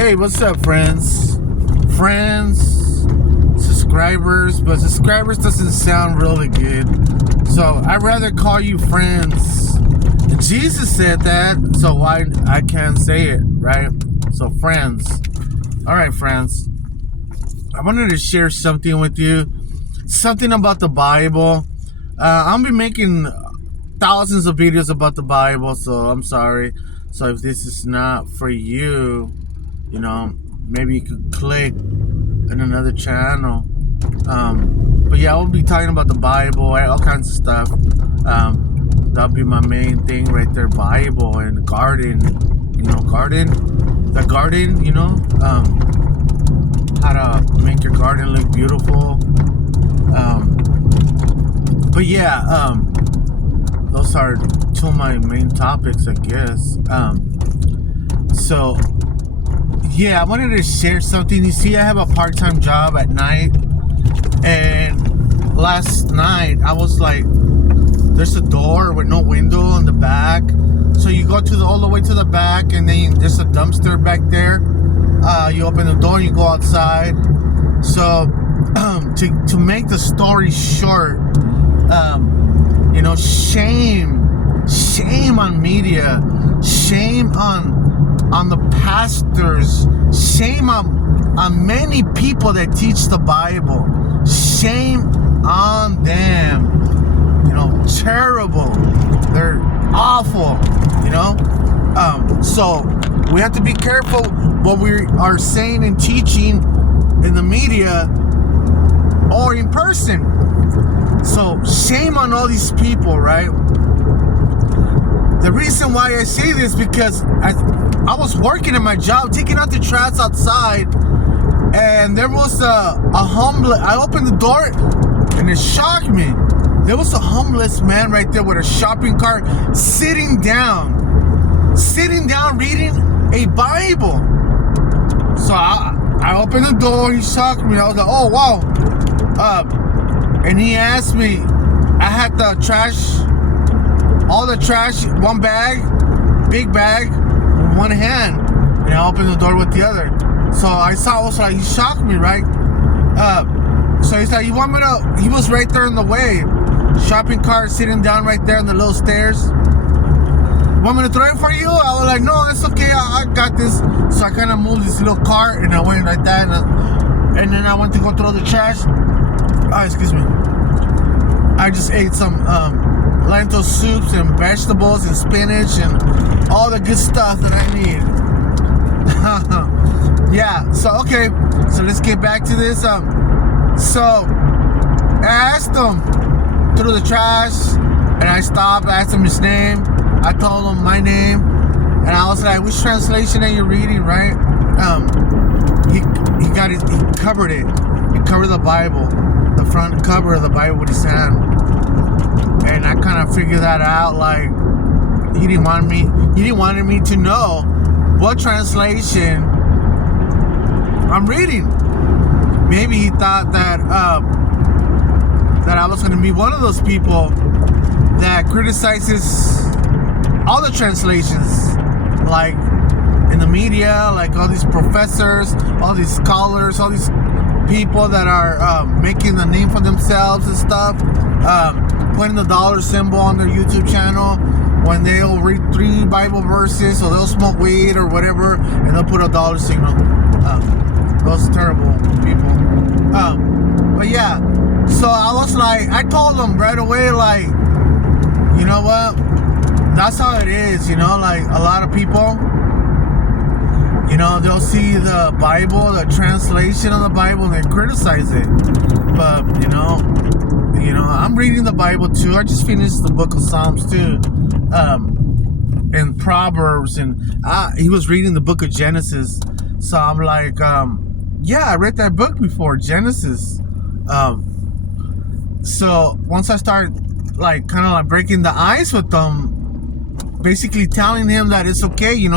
Hey, what's up, friends? Friends, subscribers, but subscribers doesn't sound really good. So I'd rather call you friends. Jesus said that, so why I can't say it, right? So friends. Alright, friends. I wanted to share something with you. Something about the Bible. I'll be making thousands of videos about the Bible, so I'm sorry. So if this is not for you, maybe you could click in another channel. But yeah, I'll be talking about the Bible, all kinds of stuff. That'll be my main thing right there, Bible and the garden. The garden, how to make your garden look beautiful. But yeah, those are two of my main topics, I guess. So yeah, I wanted to share something. You see, I have a part-time job at night, and last night I was like, there's a door with no window in the back, so you go all the way to the back, and then there's a dumpster back there. You open the door and you go outside. So to make the story short, shame on media, shame on the pastors, shame on many people that teach the Bible, shame on them. Terrible. They're awful. So we have to be careful what we are saying and teaching in the media or in person. So shame on all these people, right? The reason why I say this because I was working at my job, taking out the trash outside, and there was a homeless. I opened the door, and it shocked me. There was a homeless man right there with a shopping cart, sitting down reading a Bible. So I opened the door. He shocked me. I was like, oh wow. And he asked me. I had the trash. All the trash, one bag, big bag, with one hand, and I opened the door with the other. So I saw also, he shocked me, right? So he's like, you want me to? He was right there in the way, shopping cart sitting down right there on the little stairs. Want me to throw it for you? I was like, no, it's okay, I got this. So I kind of moved this little cart, and I went like that, and then I went to go throw the trash. Oh, excuse me. I just ate some lentil soups and vegetables and spinach and all the good stuff that I need. Yeah, so okay, so let's get back to this. So I asked him through the trash, and I stopped, I asked him his name. I told him my name, and I was like, which translation are you reading, right? He got it, he covered it. He covered the Bible, the front cover of the Bible with his hand. And I kind of figured that out, like he didn't want me to know what translation I'm reading. Maybe he thought that I was going to be one of those people that criticizes all the translations, like in the media, like all these professors, all these scholars, all these people that are making a name for themselves and stuff, putting the dollar symbol on their YouTube channel when they'll read 3 Bible verses, or they'll smoke weed or whatever, and they'll put a dollar signal. Those terrible people. But yeah, so I was like, I told them right away, like, you know what? That's how it is, like a lot of people, they'll see the Bible, the translation of the Bible, and they criticize it. But, I'm reading the Bible too. I just finished the book of Psalms too, and Proverbs, and he was reading the book of Genesis. So I'm like, yeah, I read that book before, Genesis. So once I start kind of breaking the ice with them, basically telling him that it's okay, you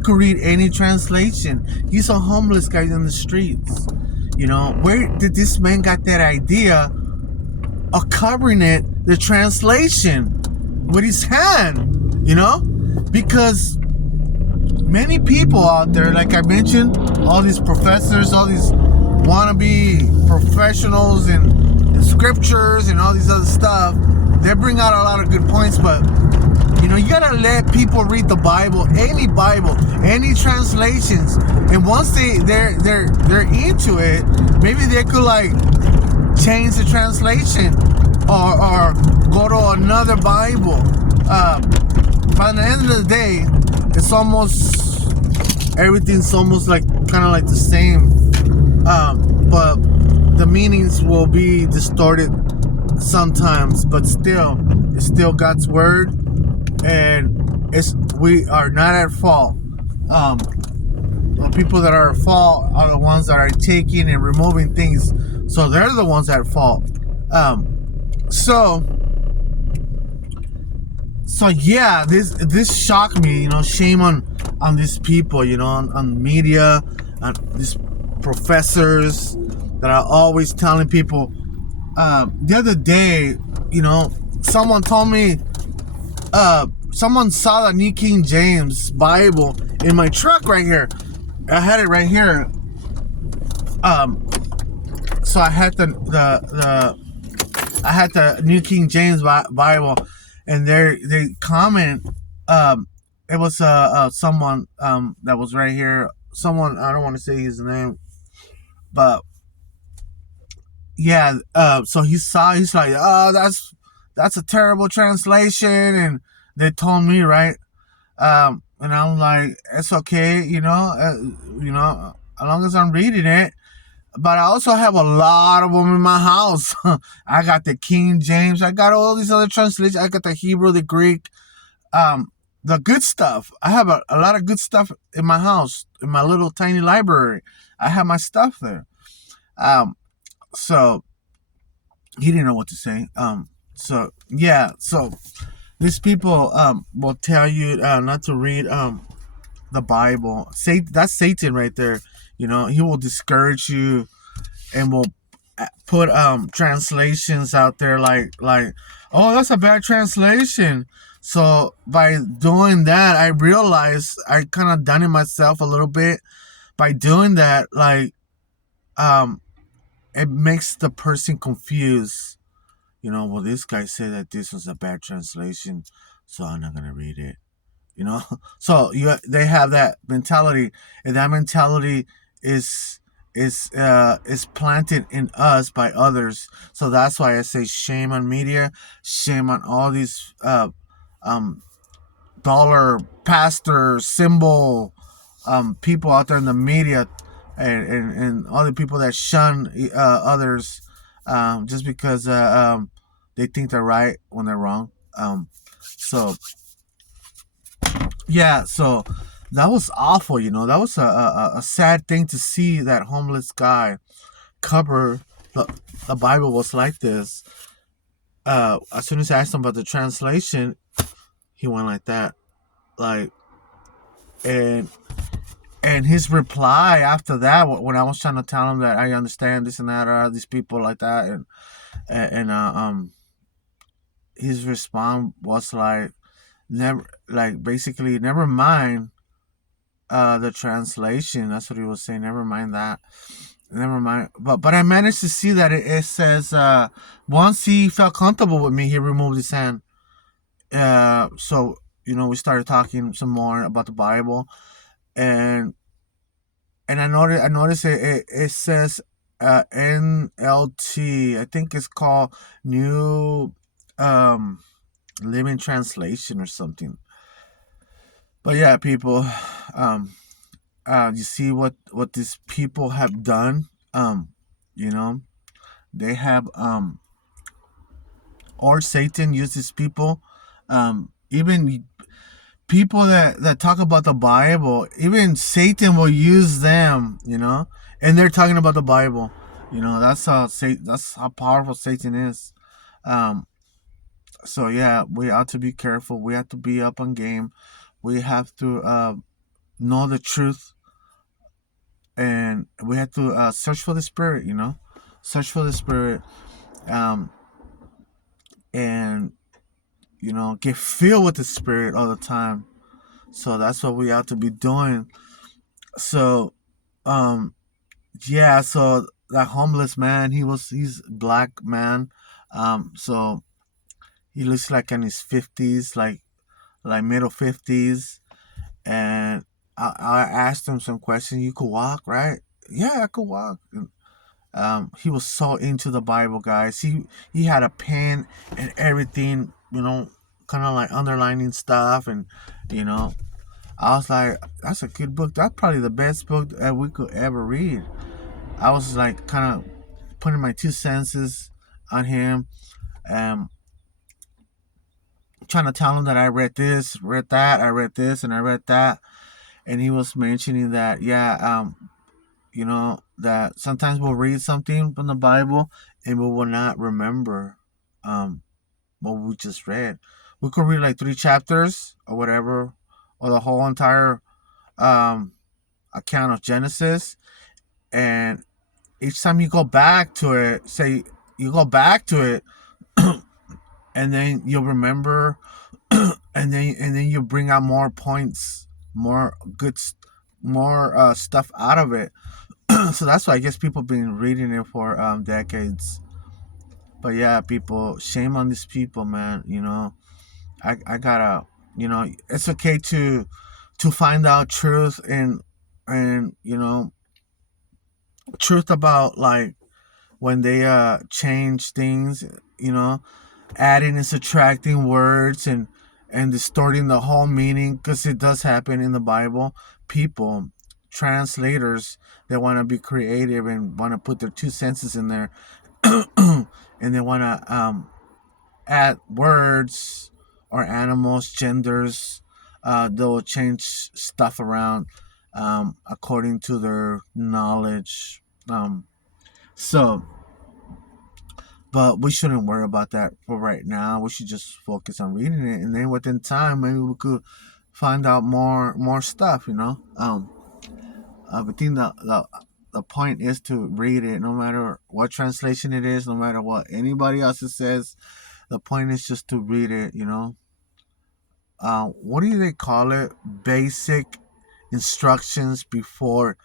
can read any translation. He's a homeless guy in the streets. Where did this man got that idea of covering the translation with his hand? Because many people out there, like I mentioned, all these professors, all these wannabe professionals in scriptures and all these other stuff, they bring out a lot of good points, but you gotta let people read the Bible, any translations, and once they're into it, maybe they could like change the translation or go to another Bible. By the end of the day, it's almost everything's almost like kind of like the same, but the meanings will be distorted sometimes, but still, it's still God's word, and we are not at fault. The people that are at fault are the ones that are taking and removing things, so they're the ones at fault. So yeah, this shocked me. Shame on these people. On media, on these professors that are always telling people. The other day, someone told me, someone saw the New King James Bible in my truck right here. I had it right here. So I had the New King James Bible, and they comment. It was someone that was right here. Someone, I don't want to say his name, but yeah. So he's like, oh, that's a terrible translation, and they told me, right. And I'm like, it's okay, as long as I'm reading it. But I also have a lot of them in my house. I got the King James. I got all these other translations. I got the Hebrew, the Greek, the good stuff. I have a lot of good stuff in my house, in my little tiny library. I have my stuff there. So he didn't know what to say. So yeah. So these people will tell you not to read the Bible. That's Satan right there. He will discourage you and will put translations out there like, oh, that's a bad translation. So by doing that, I realized I kind of done it myself a little bit. By doing that, like, it makes the person confused. Well, this guy said that this was a bad translation, so I'm not gonna read it. So they have that mentality, and that mentality is planted in us by others. So that's why I say shame on media, shame on all these dollar pastor symbol people out there in the media, and other people that shun others just because they think they're right when they're wrong. So yeah, so that was awful. That was a sad thing to see. That homeless guy cover the Bible was like this. As soon as I asked him about the translation, he went like that, like, and his reply after that, when I was trying to tell him that I understand this and that, these people like that, and his response was like, basically, never mind the translation. That's what he was saying. Never mind that. Never mind. But I managed to see that it says once he felt comfortable with me, he removed his hand. So we started talking some more about the Bible, and I noticed it says NLT. I think it's called New Living Translation or something. But yeah, people, you see what these people have done. They have or Satan uses people, even people that talk about the Bible. Even Satan will use them, and they're talking about the Bible. That's how powerful Satan is. So yeah, we ought to be careful. We have to be up on game. We have to know the truth, and we have to search for the Spirit. Search for the Spirit, and get filled with the Spirit all the time, So that's what we have to be doing. So um yeah, so that homeless man, he's a black man. So he looks like in his 50s, like middle 50s. And I asked him some questions. You could walk, right? Yeah, I could walk. He was so into the Bible, guys. He had a pen and everything, kind of like underlining stuff. And you know I was like, that's a good book. That's probably the best book that we could ever read. I was like kind of putting my 2 senses on him, um trying to tell him that I read this, read that, I read this, and I read that. And he was mentioning that, yeah, that sometimes we'll read something from the Bible and we will not remember um, what we just read. We could read like 3 chapters or whatever, or the whole entire um, account of Genesis, and each time you go back to it, say you go back to it, and then you'll remember, and then you bring out more points, more more stuff out of it. So that's why I guess people been reading it for decades. But yeah, people, shame on these people, man. I gotta, it's okay to find out truth, and truth about, like, when they change things, you know, adding and subtracting words, and distorting the whole meaning, because it does happen in the Bible. People, translators, they want to be creative and want to put their 2 senses in there, and they want to add words or animals, genders. They'll change stuff around according to their knowledge. So but we shouldn't worry about that for right now. We should just focus on reading it, and then within time, maybe we could find out more stuff. I think the point is to read it, no matter what translation it is, no matter what anybody else says. The point is just to read it. What do they call it? Basic instructions before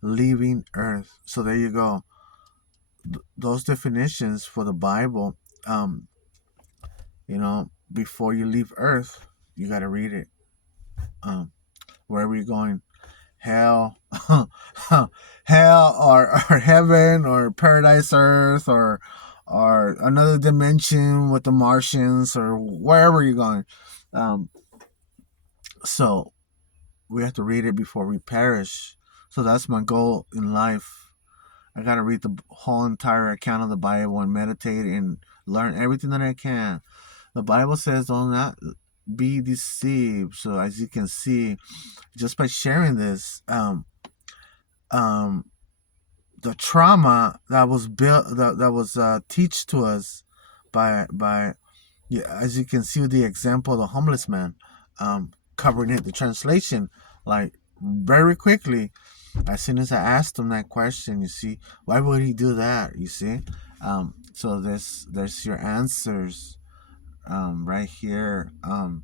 leaving Earth. So there you go. Those definitions for the Bible. Before you leave Earth, you got to read it. Wherever you're going, hell, hell, or heaven, or paradise, Earth, or another dimension with the Martians, or wherever you're going. So we have to read it before we perish. So that's my goal in life. I gotta read the whole entire account of the Bible and meditate and learn everything that I can. The Bible says, "Do not be deceived." So as you can see, just by sharing this, the trauma that was built, that was teach to us by yeah, as you can see with the example of the homeless man, covering it, the translation, like, very quickly, as soon as I asked him that question, you see, why would he do that? You see, so there's your answers, right here. All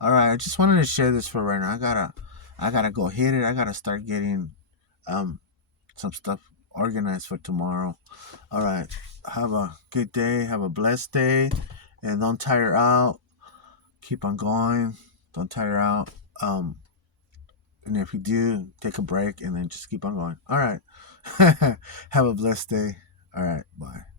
right, I just wanted to share this for right now. I gotta go hit it. I gotta start getting um some stuff organized for tomorrow. All right, have a good day. Have a blessed day, and don't tire out. Keep on going. Don't tire out. And if you do, take a break and then just keep on going. All right. Have a blessed day. All right. Bye.